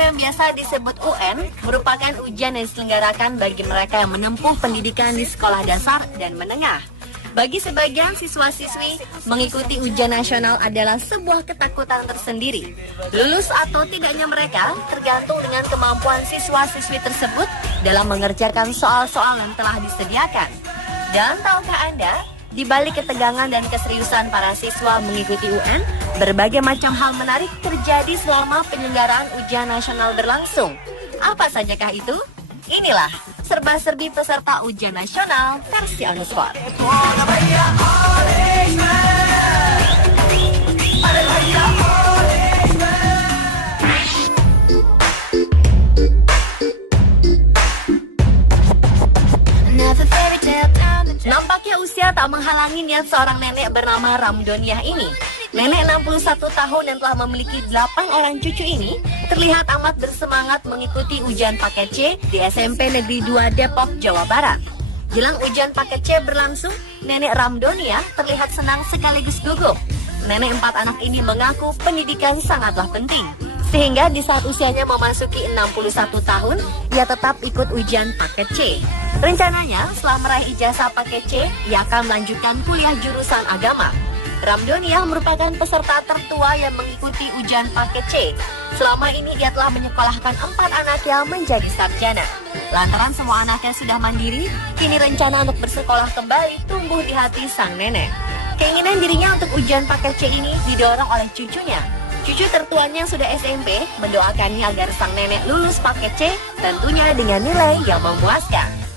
atau yang biasa disebut UN merupakan ujian yang diselenggarakan bagi mereka yang menempuh pendidikan di sekolah dasar dan menengah. Bagi sebagian siswa-siswi, mengikuti ujian nasional adalah sebuah ketakutan tersendiri. Lulus atau tidaknya mereka tergantung dengan kemampuan siswa-siswi tersebut dalam mengerjakan soal-soal yang telah disediakan. Dan tahukah Anda, di balik ketegangan dan keseriusan para siswa mengikuti UN, berbagai macam hal menarik terjadi selama penyelenggaraan ujian nasional berlangsung. Apa sajakah itu? Inilah serba-serbi peserta ujian nasional versi On The Spot. Nampaknya usia tak menghalangi niat seorang nenek bernama Ramdoniah ini. Nenek 61 tahun yang telah memiliki 8 orang cucu ini terlihat amat bersemangat mengikuti ujian paket C di SMP Negeri 2 Depok, Jawa Barat. Jelang ujian paket C berlangsung, nenek Ramdoniah terlihat senang sekaligus gugup. Nenek 4 anak ini mengaku pendidikan sangatlah penting, sehingga di saat usianya memasuki 61 tahun, ia tetap ikut ujian paket C. Rencananya, setelah meraih ijazah paket C, ia akan melanjutkan kuliah jurusan agama. Ramdoniah merupakan peserta tertua yang mengikuti ujian paket C. Selama ini ia telah menyekolahkan 4 anaknya menjadi sarjana. Lantaran semua anaknya sudah mandiri, kini rencana untuk bersekolah kembali tumbuh di hati sang nenek. Keinginan dirinya untuk ujian paket C ini didorong oleh cucunya. Cucu tertuanya yang sudah SMP mendoakannya agar sang nenek lulus paket C, tentunya dengan nilai yang memuaskan.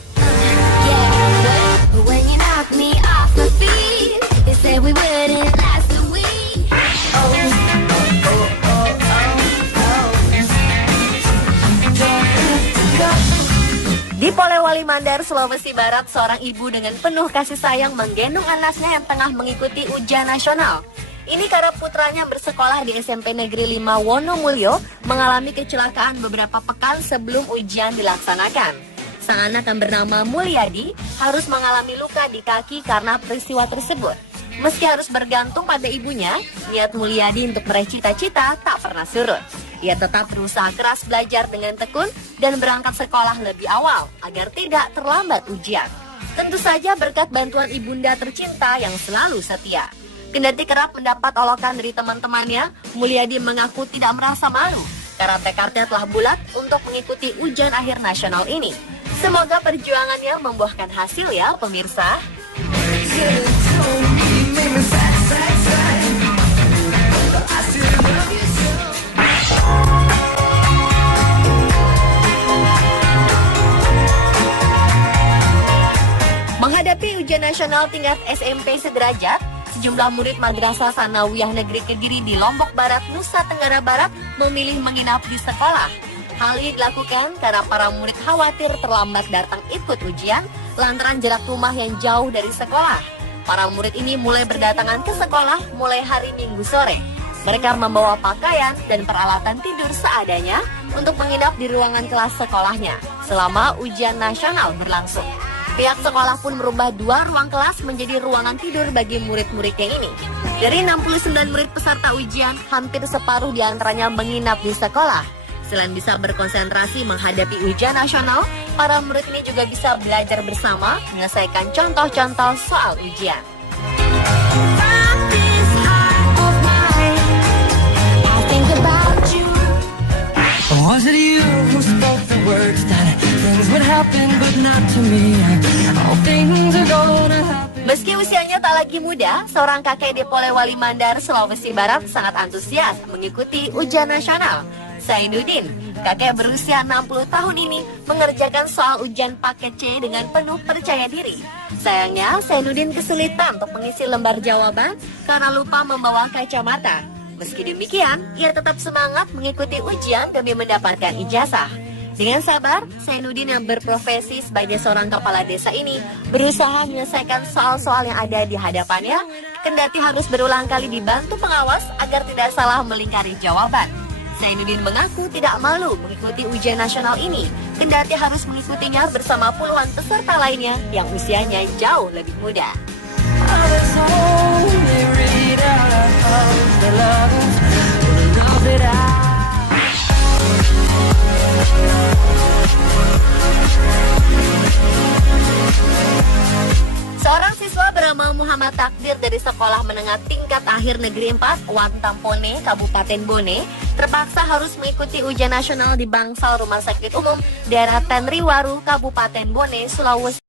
Di Polewali Mandar, Sulawesi Barat, seorang ibu dengan penuh kasih sayang menggendong anaknya yang tengah mengikuti ujian nasional. Ini karena putranya bersekolah di SMP Negeri 5 Wonomulyo mengalami kecelakaan beberapa pekan sebelum ujian dilaksanakan. Sang anak yang bernama Mulyadi harus mengalami luka di kaki karena peristiwa tersebut. Meski harus bergantung pada ibunya, niat Mulyadi untuk meraih cita-cita tak pernah surut. Ia tetap berusaha keras belajar dengan tekun dan berangkat sekolah lebih awal agar tidak terlambat ujian. Tentu saja berkat bantuan ibunda tercinta yang selalu setia. Kendati kerap mendapat olokan dari teman-temannya, Mulyadi mengaku tidak merasa malu karena tekadnya telah bulat untuk mengikuti ujian akhir nasional ini. Semoga perjuangannya membuahkan hasil ya pemirsa. Menghadapi ujian nasional tingkat SMP sederajat, sejumlah murid Madrasah Sanawiyah Negeri Kediri di Lombok Barat, Nusa Tenggara Barat memilih menginap di sekolah. Hal ini dilakukan karena para murid khawatir terlambat datang ikut ujian lantaran jarak rumah yang jauh dari sekolah. Para murid ini mulai berdatangan ke sekolah mulai hari Minggu sore. Mereka membawa pakaian dan peralatan tidur seadanya untuk menginap di ruangan kelas sekolahnya selama ujian nasional berlangsung. Pihak sekolah pun merubah 2 ruang kelas menjadi ruangan tidur bagi murid-muridnya ini. Dari 69 murid peserta ujian, hampir separuh diantaranya menginap di sekolah. Selain bisa berkonsentrasi menghadapi ujian nasional, para murid ini juga bisa belajar bersama menyelesaikan contoh-contoh soal ujian. Was it you who spoke the words that things would happen but not to me? All things are gonna happen. Meski usianya tak lagi muda, seorang kakek di Polewali Mandar, Sulawesi Barat sangat antusias mengikuti ujian nasional. Zainuddin, kakek berusia 60 tahun ini mengerjakan soal ujian paket C dengan penuh percaya diri. Sayangnya, Zainuddin kesulitan untuk mengisi lembar jawaban karena lupa membawa kacamata. Meski demikian, ia tetap semangat mengikuti ujian demi mendapatkan ijazah. Dengan sabar, Zainuddin yang berprofesi sebagai seorang kepala desa ini berusaha menyelesaikan soal-soal yang ada di hadapannya, kendati harus berulang kali dibantu pengawas agar tidak salah melingkari jawaban. Zainuddin mengaku tidak malu mengikuti ujian nasional ini, kendati harus mengikutinya bersama puluhan peserta lainnya yang usianya jauh lebih muda. Seorang siswa bernama Muhammad Takdir dari Sekolah Menengah Tingkat Akhir Negeri 4, Wantampone, Kabupaten Bone, terpaksa harus mengikuti ujian nasional di bangsal Rumah Sakit Umum daerah Tenriwaru, Kabupaten Bone, Sulawesi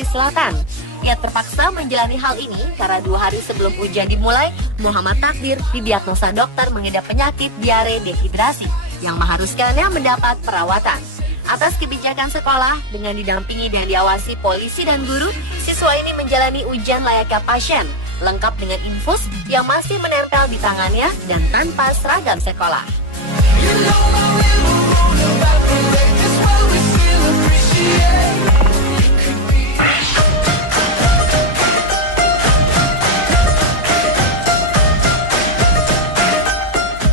Selatan. Ia terpaksa menjalani hal ini karena 2 hari sebelum ujian dimulai, Muhammad Takdir didiagnosa dokter mengidap penyakit diare dehidrasi yang mengharuskannya mendapat perawatan. Atas kebijakan sekolah, dengan didampingi dan diawasi polisi dan guru, siswa ini menjalani ujian layaknya pasien, lengkap dengan infus yang masih menempel di tangannya dan tanpa seragam sekolah.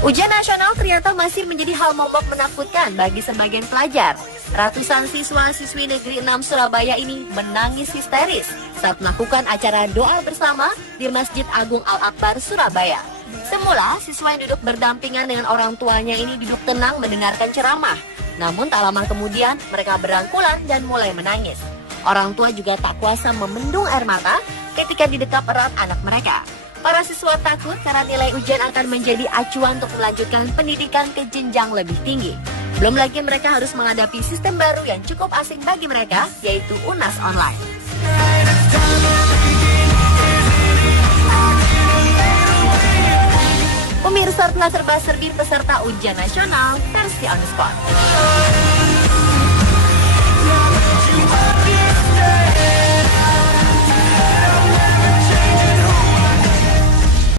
Ujian nasional ternyata masih menjadi hal momok menakutkan bagi sebagian pelajar. Ratusan siswa-siswi Negeri 6 Surabaya ini menangis histeris saat melakukan acara doa bersama di Masjid Agung Al-Akbar, Surabaya. Semula, siswa yang duduk berdampingan dengan orang tuanya ini duduk tenang mendengarkan ceramah. Namun tak lama kemudian, mereka berangkulan dan mulai menangis. Orang tua juga tak kuasa membendung air mata ketika didekap erat anak mereka. Para siswa takut karena nilai ujian akan menjadi acuan untuk melanjutkan pendidikan ke jenjang lebih tinggi. Belum lagi mereka harus menghadapi sistem baru yang cukup asing bagi mereka, yaitu UNAS online. Pemirsa, telah serba-serbi peserta ujian nasional versi on the spot.